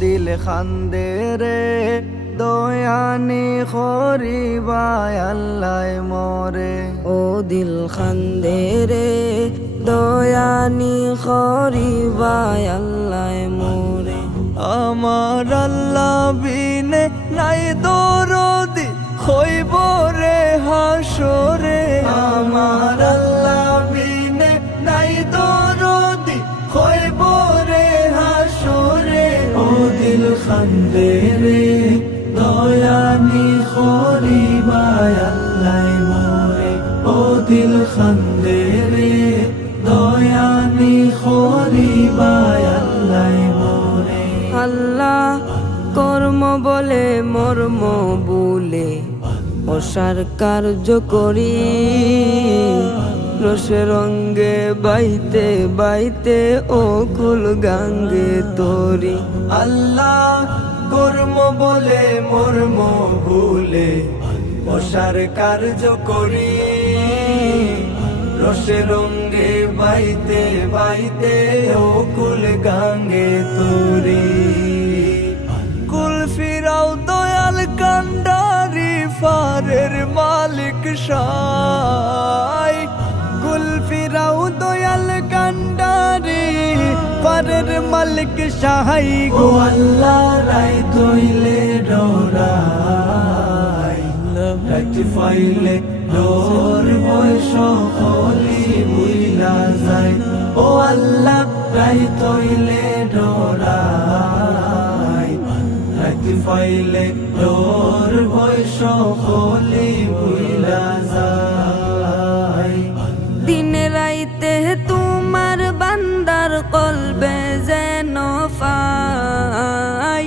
দিল খান্দে রে দয়ানি খরিবায় আল্লাহ মোরে, ও দিল খান্দে রে দয়ানি খরিবায় আল্লাহ মোরে। আমার আল্লাহ বিনে নাই দরদি হইব রে হাসরে, আমার আল্লাহ বিনে নাই দরদি হইব রে হাসরে। ও দিল খান্দে রে দয়ানি খরিবায় আল্লাহ মোরে, ও দিল খান্দে রে দয়ানি খরিবায় আল্লাহ মোরে। আল্লাহ কর্ম বলে মর্ম বলে অসার কার্য করি, রসে রঙ্গে বাইতে বাইতে ও কুল গাঙ্গে তরি। আল্লাহ কর্ম বলে মর্ম ভুলে অসার কার্য করি, রসে রঙ্গে বাইতে বাইতে ও কুল গাঙ্গে তরি। কুল ফিরাও দয়াল কান্ডারি ফারের মালিক শাই, কুল ফিরাও দয়াল কান্ডারি ফারের মালিক শাই। গো আল্লাহ রাই তৈলে ডরাই, রাইত ফাইলে ডোর বয়স হলি বুইলা যায়। ও আল্লাহ রাই তৈলে ডরাই, রাইত ফাইলে ডোর বয়স হলি বুইলা যায়। দিন রাইতে তোমার বান্দার কলবে যেন পাই,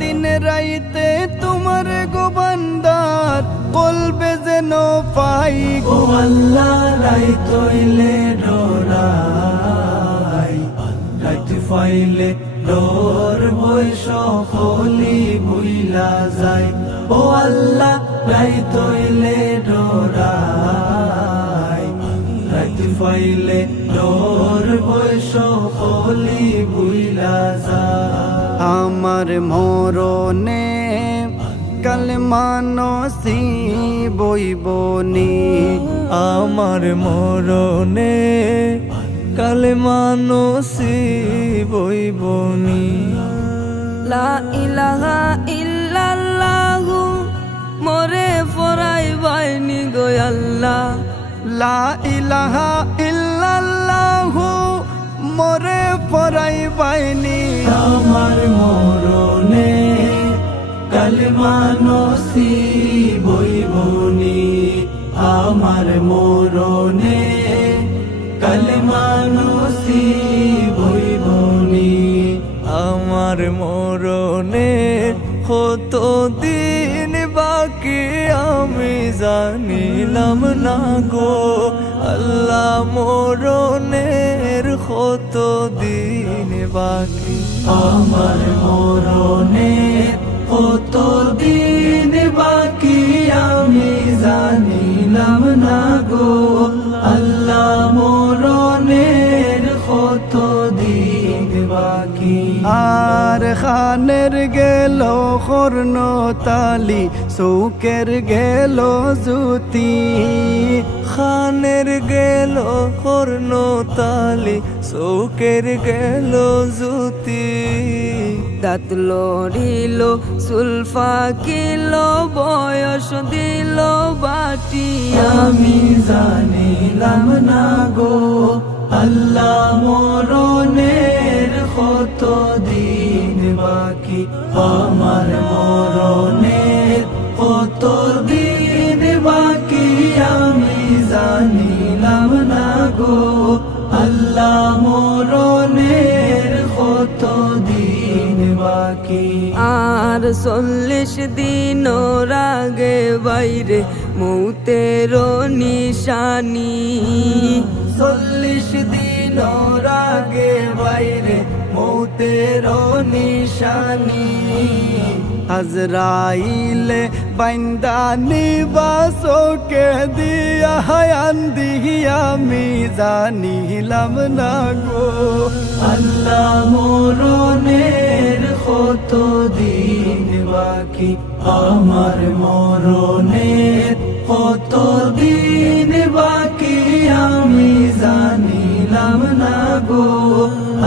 দিন রাইতে তোমার গো বান্দার কলবে যেন পাই। গো আল্লাহ রাই তৈলে ডরাই, রাইত ফাইলে ডোর বয়স হলি বুইলা যায়। ও আল্লাহ রাই তৈলে ডরাই, রাইত ফাইলে ডোর বয়স হলি বুইলা যায়। আমার মরণে কালেমা নসিবনি, আমার মরণে কালেমা নসিবনি। লা ইলাহা ইল্লাল্লাহু মোরে ফরাই বাইনি গো আল্লাহ, লা ইলাহা ইল্লাল্লাহু মোরে পরাই বাইনি। আমার মরণে কালেমা নসিবনি, আমার মরণে কালেমা নসিবনি। আমার মরণে কত দিন বাকি আমি জানিলাম না গো আল্লাহ, মরণের কত দিন বাকি। আমার মরণের কত দিন বাকি আমি জানিলাম না গো আল্লাহ, মরণের কত দিন বাকি। আর খানের গেল কর্ণ তালি, চৌকের গেল জুতি, খানের গেল কর্ণ তালি, চৌকের গেল জুতি। দাঁত লড়িল সুলফা কিল বয়স দিল বাটি, আমি জানিলাম না গো আল্লাহ, মরণের কত দিন বাকি। আমার মরণের কত দিন বাকি আমি জানিলাম না গো আল্লাহ, মরণের কত দিন বাকি। আর 40 দিন রাগে বাইরে মৌতের নিশানি, 40 দিন আগে বাইরে মৌত মৌতের নিশানি আজরাইলে বাইন্দা নিবাসকে দিয়া হায়ান দিয়া আমি জানিলাম না গো আল্লাহ মরণের কত দিন বাকি আমার মরণের কত দিন বাকি আমি জানিলাম না গো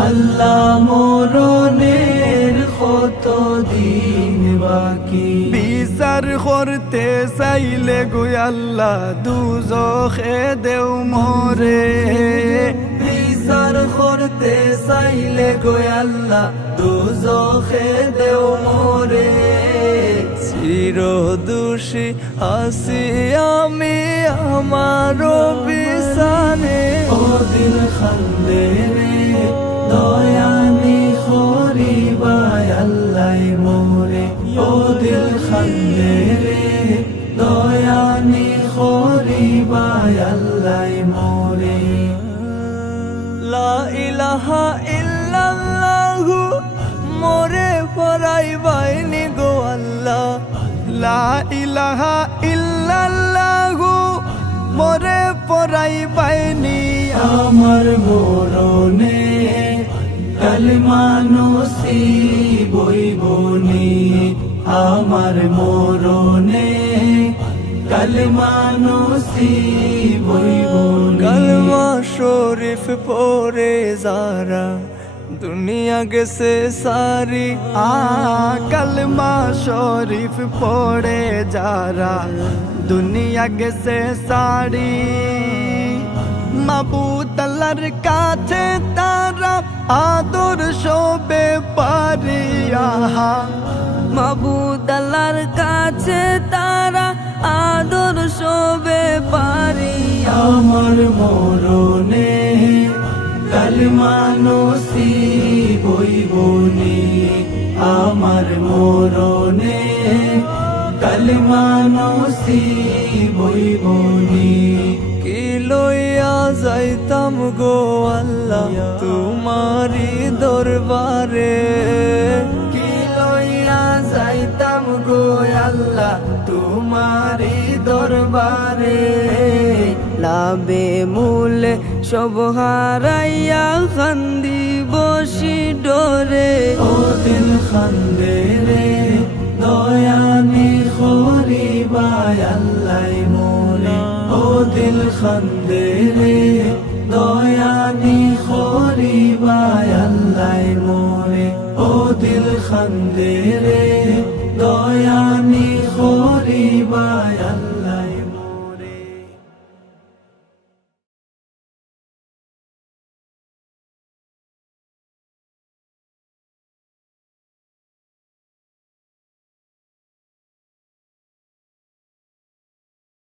আল্লাহ মরণের কত দিন বাকি বিচার করতে চাইলে গো আল্লাহ দুজখে দেও মরে বিচার করতে চাইলে গো আল্লাহ দুজখে দেও মরে চির দোষী আসি আমি আমার বিছানে ও দিল খান্দে রে দয়ানি খরিবাই আল্লাহ মোরে ও দিল খান্দে রে দয়ানি খরিবাই আল্লাহ মোরে লা ইলাহা ইল্লাল্লাহু মোরে পরাইবাই নি গো আল্লাহ লা ইলাহা ইল্লাল্লাহু মোরে পরাইবাই নি আমার মরণে কালিমা নসিবইবনি আমার মরণে কালিমা নসিবইবনি কালমা শরীফ পড়ে যারা দুনিয়া গেছে সারি কালমা শরীফ পড়ে যারা দুনিয়া গেছে সারি মাবুদ আল্লাহর কাছে তারা আদর শোবে পারিয়া মাবুদ আল্লাহর কাছে তারা আদর শোবে পারি আমার মরণে কালিমা নসিবইবনি আমার মরণে কালিমা নসিবইবনি কি লইয়া যাইতাম গো আল্লাহ তোমারি দরবারে কি লইয়া যাইতাম গো আল্লাহ তোমারি দরবারে লাভে মূলে সব হারাইয়া খান্দি বসি ডরে ও দিল খান্দে রে দয়ানি খরিবাই আল্লাহ মোরে ও দিল খান্দে রে দয়ানি খরিবাই আল্লাহ মোরে ও দিল খান্দে রে